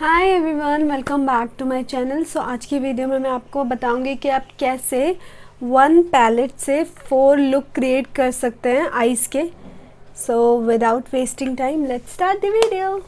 Hi everyone, welcome back to my channel. So आज की वीडियो में मैं आपको बताऊंगी कि आप कैसे वन पैलेट से 4 लुक क्रिएट कर सकते हैं आईज के। So without wasting time let's start the video.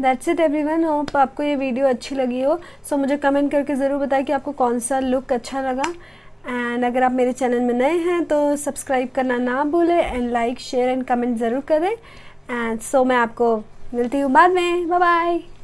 That's it everyone. Hope आपको ये वीडियो अच्छी लगी हो। सो मुझे कमेंट करके ज़रूर बताएं कि आपको कौन सा लुक अच्छा लगा। एंड अगर आप मेरे चैनल में नए हैं तो सब्सक्राइब करना ना भूलें and like share and comment ज़रूर करें। एंड सो मैं आपको मिलती हूँ बाद में। Bye bye.